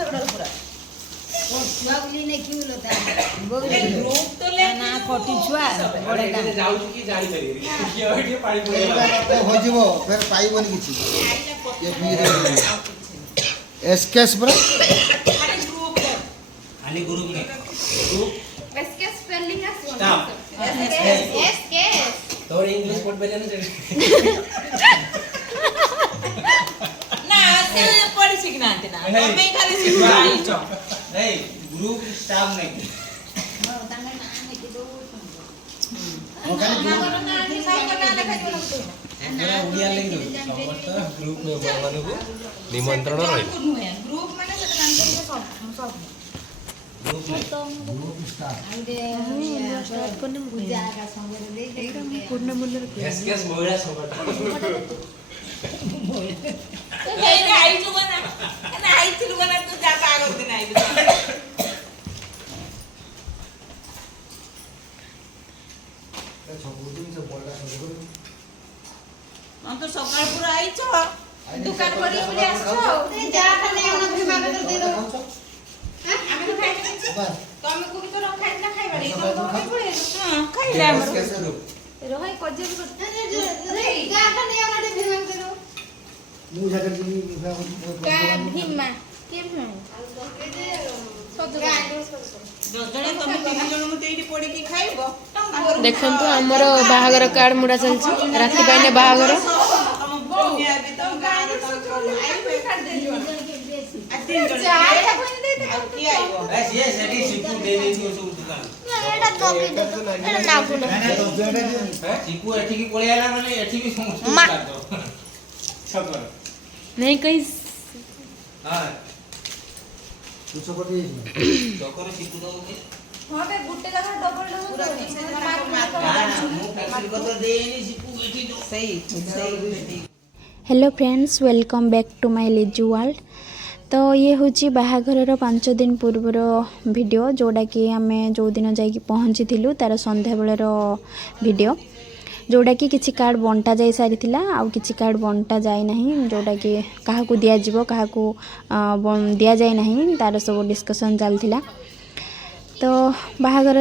सगळं पुरा बगली ने क्यों लोता ग्रुप तो ले ना कोटी छुआ बड़े का जाऊ की जाई परिबी किए होइटे पानी पड़े हो जीवो फिर पाइबन किछि ये पीरे एसकेस ब्रो खाली ग्रुप ने ग्रुप एसके स्पेलिंग है स्टाफ एसके तोर इंग्लिश पढ़ बेले ना ना से पढ़ी शिखनाते ना तमे खाली शिखवाई छ नहीं ग्रुप स्टाफ नहीं तांगा नाम है दो हो खाली ओडिया लेकिन समस्त ग्रुप मेंबर मानको निमंत्रण रही ग्रुप माने से तांकर सब सब ग्रुप में पूजा का संग दे पूर्ण मूल्य एसकेएस मोइरा संगठन हे रे आई छु बना ना आई छु बना तो जा पागल दिन आई हम तो सकाळ पूरा आई छ दुकान करी बोले आछो जा खाने ओना भीमा के दे दो हां आमे तो खाइ तमे को तो रखाइ ना खाइ बारी तो बोले हां खाइले हमर एसकेएस ग्रुप रोहै कोजे जा खाने ओना दे भीमा के दो मु जाकर जी का भीमा के भीमा जणे तमे तीन जण मते एठी पड़ी की खाइबो देखंतु हमर बाहागर कार्ड मुडा चलछि राति पाइने बाहागर हम बोनिया भी तो गाय तो आई पे काट दे जो आ तीन जण जा खा कोइ दे दे की आइबो बस ये सेटी सिपू दे दे दियो सब दुकान एटा तो के दे दो एटा ना बोलो सिपू एठी की पळे आला माने एठी भी समस्त काट दो छकर नहीं कहीं हां तू चकोटी छकर सिपू दो के हां बे गुट्टे जगह डबल पूरा डबल पीछे ना मु फैक्ट्री को तो देनी सिपू एठी दो सही सही hello friends welcome back to my Liju world. तो ये हूँ बाहाघर 5 दिन पूर्वर वीडियो जोड़ा कि आम जो दिन जाकि पहुँची तार संध्या बेलर वीडियो जोड़ा कि किसी कार्ड बंटा जाई सारी आउ किसी कार्ड बंटा जाए ना जोड़ा कि क्या दिज्व क्या दि जाए ना तार सब डिस्कसन चलता। तो बाहाघर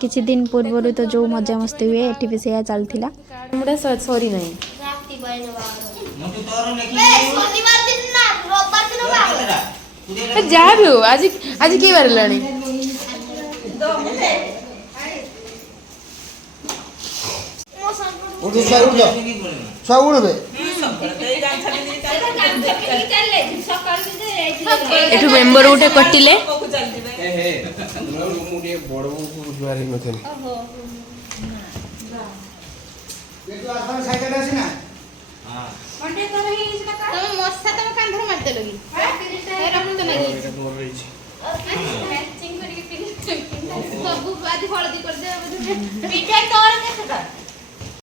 किसी दिन पूर्वर तो जो मजा मस्ती हुए ये भी से चलता मुडा सॉरी नहीं राती बाइनो मु तो तोर बे लेकिन शनिवार दिन ना रविवार दिन बाबा जा भी हो आज आज की बार लाणी दो मुझे उठ जा उठ जा सब उड़बे एठु मेंबर उठे कटिले ए हे मु दे बड़ बड़ बुझवारी नथन बेटू आसन साइकेल आसी ना हां मंडे तो रही इसना का तुम मस्सा तुम कांधर मार दे लगी ए रखन तो नहीं एटा तोर रही छी मैचिंग करके सब बादी हल्दी कर दे मिठाई तोर के सका